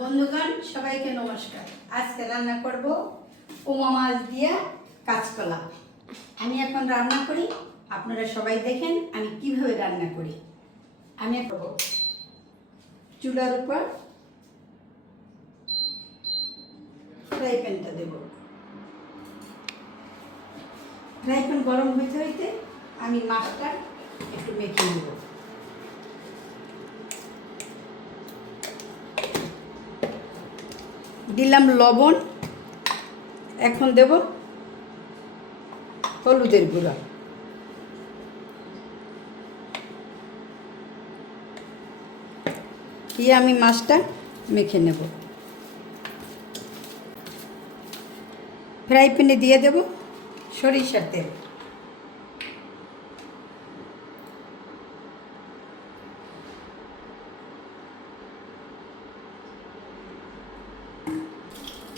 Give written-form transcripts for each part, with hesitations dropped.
বন্ধুগণ সবাইকে নমস্কার। আজকে রান্না করব পোমা মাছ দিয়ে কাঁচকলা। আমি এখন রান্না করি, আপনারা সবাই দেখেন আমি কিভাবে রান্না করি। আমি চুলার উপর ফ্রাই প্যানটা দেব। ফ্রাই প্যান গরম হইতে হইতে আমি মাছটা একটু মেখে নেব। দিলাম লবণ, এখন দেব হলুদের গুঁড়া, দিয়ে আমি মাছটা মেখে নেব। ফ্রাই প্যানে দিয়ে দেব সরিষার তেল।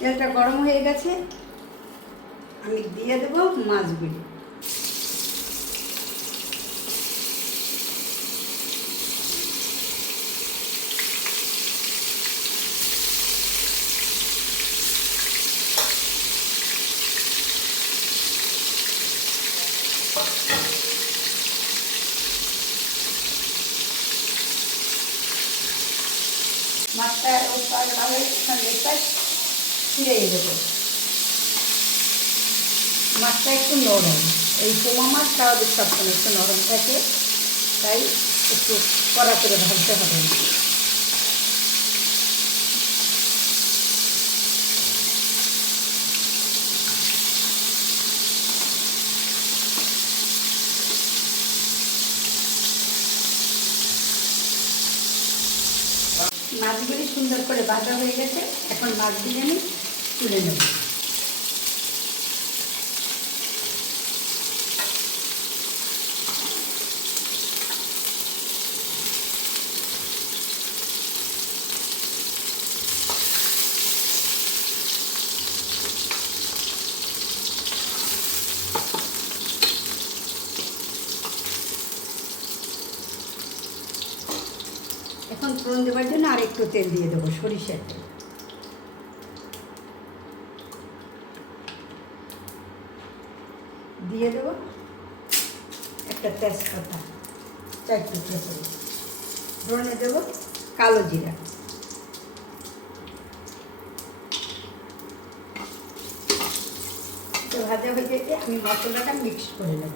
তেলটা গরম হয়ে গেছে, আমি দিয়ে দেব মাছগুলি। মাছটা ভালো ছিঁড়ে দেবো। মাছটা একটু নরম, এই পোমা মাছ স্বাভাবিক সবসময় একটু নরম থাকে, তাই একটু কড়া করে ভাজতে হবে। মাছগুলি সুন্দর করে ভাজা হয়ে গেছে, এখন মাছগুলি আমি তুলে নেব। এখন ফোড়ন দেওয়ার জন্য আর একটু তেল দিয়ে দেবো, সরিষার তেল। দিয়ে দেবো একটা তেজপাতা, 4 টুকরো করে। ফোড়নে দেবো কালো জিরা, ভাজা হয়ে যেতে আমি মশলাটা মিক্স করে নেব।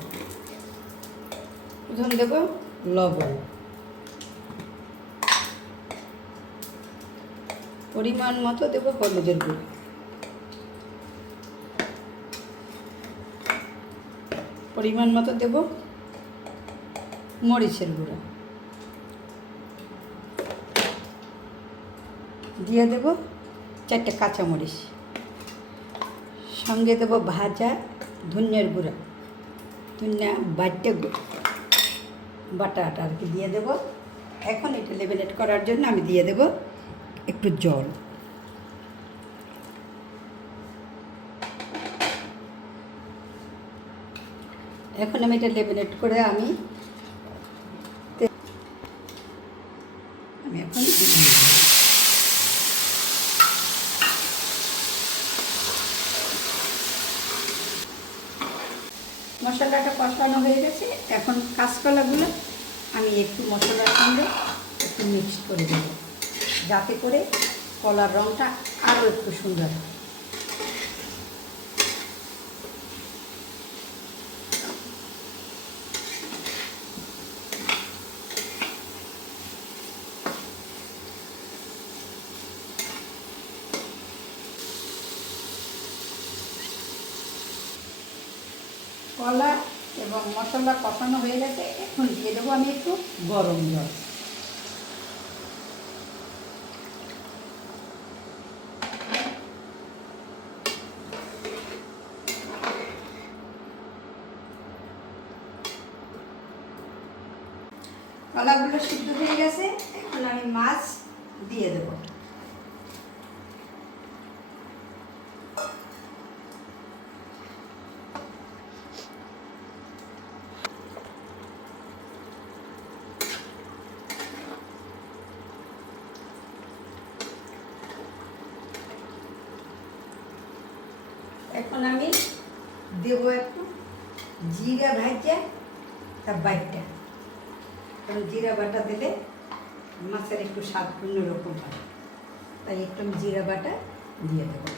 প্রথম দেবো লবণ, পরিমাণ মতো দেবো হলুদের গুঁড়ো, পরিমাণ মতো দেব মরিচের গুঁড়ো, দিয়ে দেব 4টে কাঁচামরিচ, সঙ্গে দেব ভাজা ধনিয়ার গুঁড়া, ধনিয়া বাটাটা আর কি দিয়ে দেব। এখন এটা লেভেলেট করার জন্য আমি দিয়ে দেব একটু জল। এখন আমি এটা লেভেলেট করে আমি এখন মশলাটা কষানো হয়ে গেছে। এখন কাঁচকলাগুলো আমি একটু মশলার সঙ্গে একটু মিক্স করে দেব, যাতে করে কলার রঙটা আরও একটু সুন্দর হয়। কলা এবং মশলা কষানো হয়ে গেছে, এখন দিয়ে দেবো আমি একটু গরম জল। কলাগুলো সিদ্ধ হয়ে গেছে, এখন আমি মাছ দিয়ে দেবো। এখন আমি দেবো একটু জিরা ভাজা তার বাইটটা, কারণ জিরা বাটা দিলে মাছের একটু স্বাদ অন্যরকম হয়, তাই একটু আমি জিরা বাটা দিয়ে দেবো।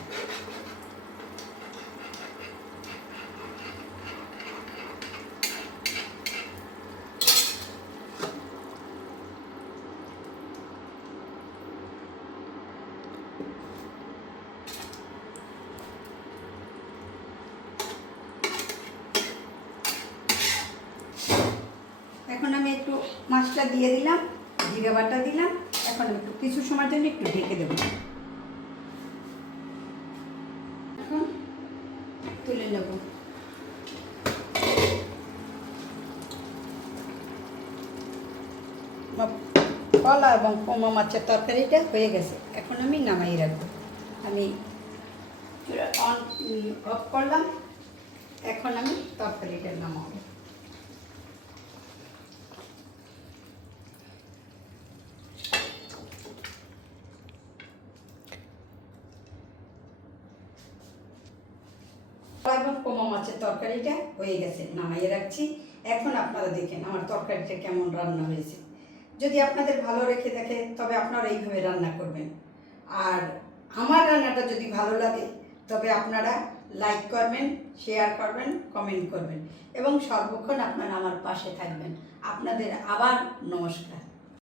এখন আমি একটু মাছটা দিয়ে দিলাম, জিরা বাটা দিলাম, এখন আমি একটু কিছু সময়ের জন্য একটু ঢেকে দেবো। এখন তুলে নেব। কলা এবং পোমা মাছের তরকারিটা হয়ে গেছে, এখন আমি নামাই রাখবো। আমি অফ করলাম, এখন আমি তরকারিটা নামাবো। এবং পোমা মাছের তরকারিটা হয়ে গেছে, নামাইয়ে রাখছি। এখন আপনারা দেখেন আমার তরকারিটা কেমন রান্না হয়েছে। যদি আপনাদের ভালো রেখে থাকে তবে আপনারা এইভাবে রান্না করবেন, আর আমার রান্নাটা যদি ভালো লাগে তবে আপনারা লাইক করবেন, শেয়ার করবেন, কমেন্ট করবেন এবং সর্বক্ষণ আপনারা আমার পাশে থাকবেন। আপনাদের আবার নমস্কার।